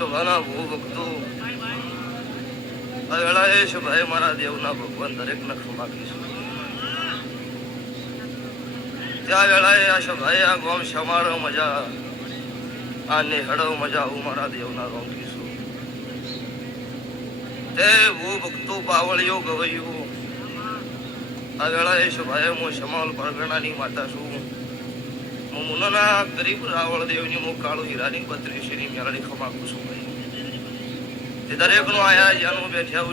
શોભાના ભૂ ભક્તો આ વેળાએ શુભાઈ મારા દેવના ભગવાન દરેકને ક્ષમા કીશું. ત્યાં વેળાએ આ શુભાઈ આ ગોમ સમારો મજા આ નિહળો મજા હું મારા દેવના ગોમ કીશું. તે ભૂ ભક્તો પાવળીઓ ગવૈયું આ વેળાએ શુભાઈ હું સમાલ પરગણાની માતા છું. હું મુનાના ગરીબ રાવળ દેવની હું કાળુ હીરાની 32ની મેળાની ખમા કુશું. તે દરેકનો આયા જ્યાંનું બેઠ્યા